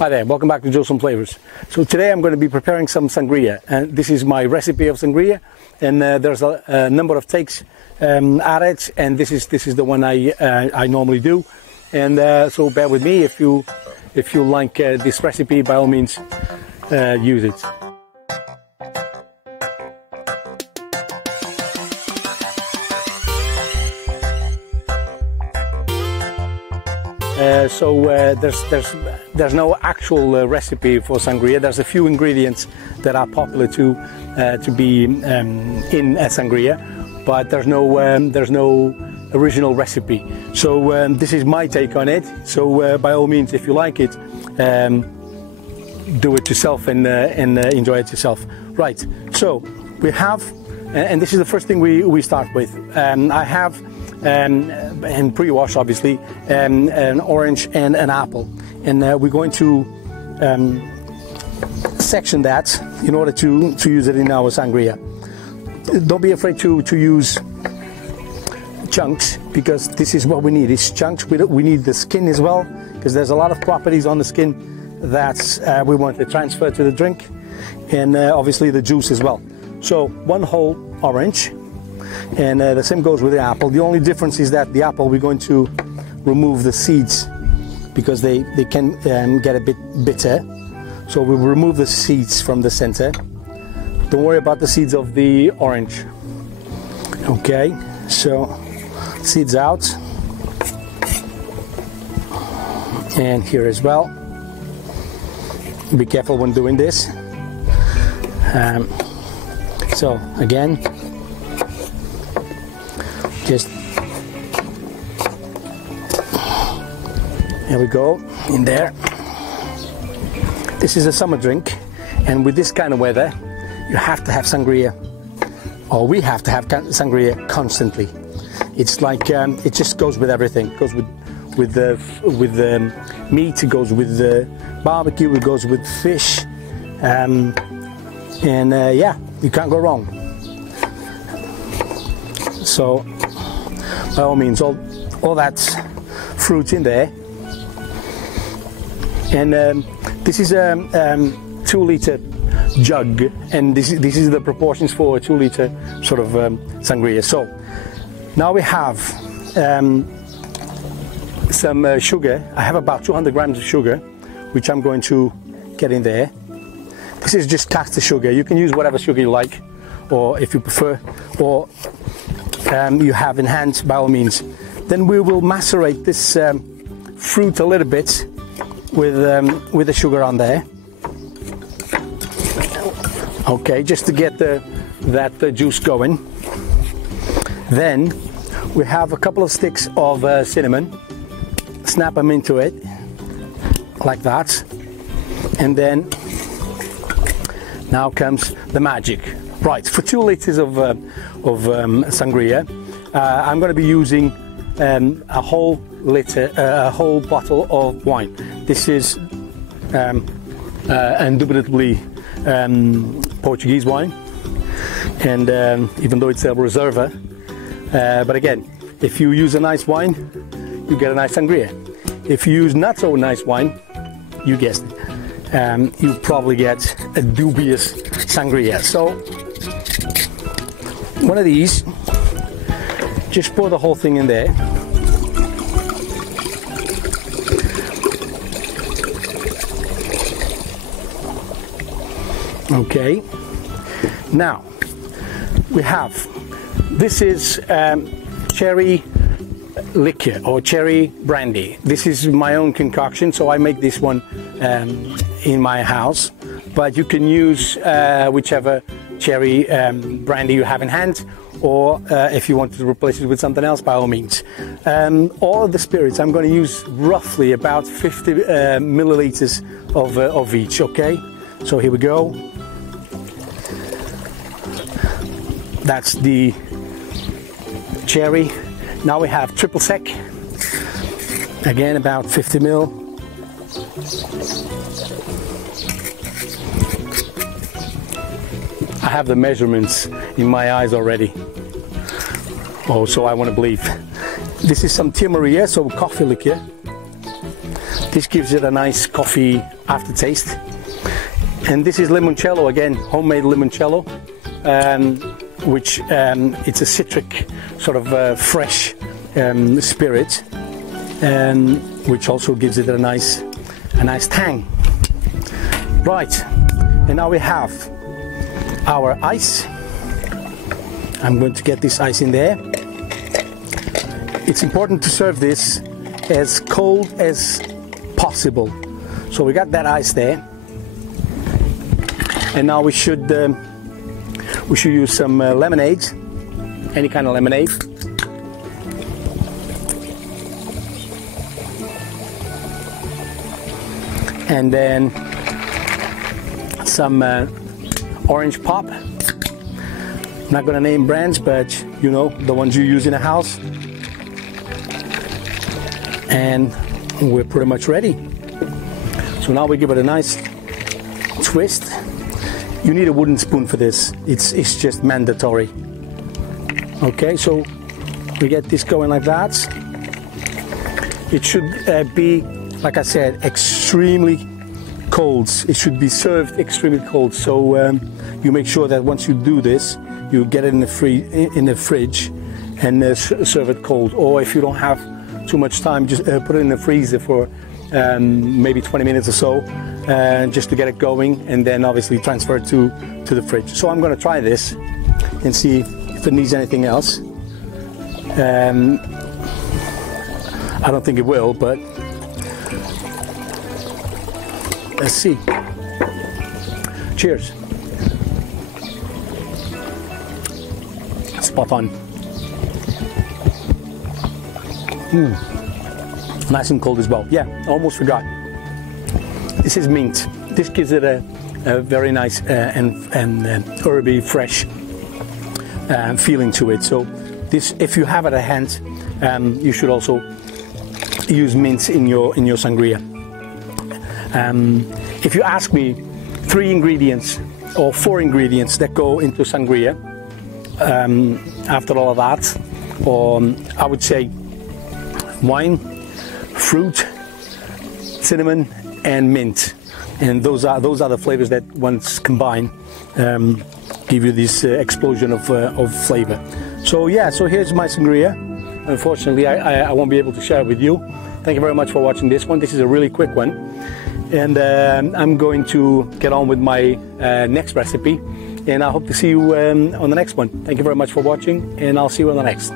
Hi there, welcome back to Joe's Flavors. So today I'm going to be preparing some sangria, and this is my recipe of sangria, and there's a number of takes at it, and this is the one I normally do, and so bear with me. If you like this recipe, by all means use it. There's no actual recipe for sangria. There's a few ingredients that are popular to be in a sangria, but there's no original recipe. So this is my take on it. So by all means, if you like it, do it yourself and enjoy it yourself. Right. So we have, and this is the first thing we start with. I have. And pre-wash, obviously, an orange and an apple, and we're going to section that in order to use it in our sangria. Don't be afraid to use chunks, because this is what we need. It's chunks. We need the skin as well, because there's a lot of properties on the skin that we want to transfer to the drink, and obviously the juice as well. So one whole orange. And the same goes with the apple. The only difference is that the apple, we're going to remove the seeds because they can get a bit bitter. So we'll remove the seeds from the center. Don't worry about the seeds of the orange. Okay, so seeds out. And here as well. Be careful when doing this. So again, just here we go in there. This is a summer drink, and with this kind of weather you have to have sangria, or we have to have sangria constantly. It's like it just goes with everything. It goes with the meat, it goes with the barbecue, it goes with fish, and yeah, you can't go wrong. So by all means, all that fruit in there, and this is a 2-liter jug, and this is the proportions for a 2-liter sort of sangria. So now we have some sugar. I have about 200 grams of sugar, which I'm going to get in there. This is just caster sugar. You can use whatever sugar you like, or if you prefer, or you have in hand, by all means. Then we will macerate this fruit a little bit with the sugar on there. Okay, just to get that juice going. Then we have a couple of sticks of cinnamon. Snap them into it like that, and then now comes the magic. Right, for 2 liters of sangria, I'm going to be using a whole bottle of wine. This is indubitably Portuguese wine, and even though it's a reserva, but again, if you use a nice wine, you get a nice sangria. If you use not so nice wine, you guessed it, you probably get a dubious sangria. So one of these, just pour the whole thing in there. Okay, now we have, this is cherry liqueur or cherry brandy. This is my own concoction, so I make this one in my house, but you can use whichever cherry brandy you have in hand, or if you want to replace it with something else, by all means. All of the spirits, I'm going to use roughly about 50 milliliters of each. Okay, so here we go. That's the cherry. Now we have triple sec, again about 50 ml. I have the measurements in my eyes already. Oh, so I want to believe. This is some Tia Maria, so coffee liqueur. This gives it a nice coffee aftertaste. And this is limoncello, again, homemade limoncello, which it's a citric sort of fresh spirit, which also gives it a nice tang. Right, and now we have our ice. I'm going to get this ice in there. It's important to serve this as cold as possible. So we got that ice there, and now we should use some lemonade, any kind of lemonade. And then some orange pop. I'm not gonna name brands, but you know, the ones you use in a house. And we're pretty much ready. So now we give it a nice twist. You need a wooden spoon for this. It's just mandatory. Okay, so we get this going like that. It should be, like I said, extremely cold. It should be served extremely cold. So you make sure that once you do this, you get it in the fridge and serve it cold. Or if you don't have too much time, just put it in the freezer for maybe 20 minutes or so, just to get it going, and then obviously transfer it to the fridge. So I'm going to try this and see if it needs anything else. I don't think it will, but let's see. Cheers. Spot on. Nice and cold as well. Yeah, I almost forgot. This is mint. This gives it a very nice and herby, fresh feeling to it. So this, if you have it at hand, you should also use mint in your sangria. If you ask me 3 ingredients or 4 ingredients that go into sangria, after all of that, I would say wine, fruit, cinnamon, and mint. And those are the flavors that, once combined, give you this explosion of flavor. So yeah, so here's my sangria. Unfortunately, I won't be able to share it with you. Thank you very much for watching this one. This is a really quick one. And I'm going to get on with my next recipe. And I hope to see you on the next one. Thank you very much for watching, and I'll see you on the next.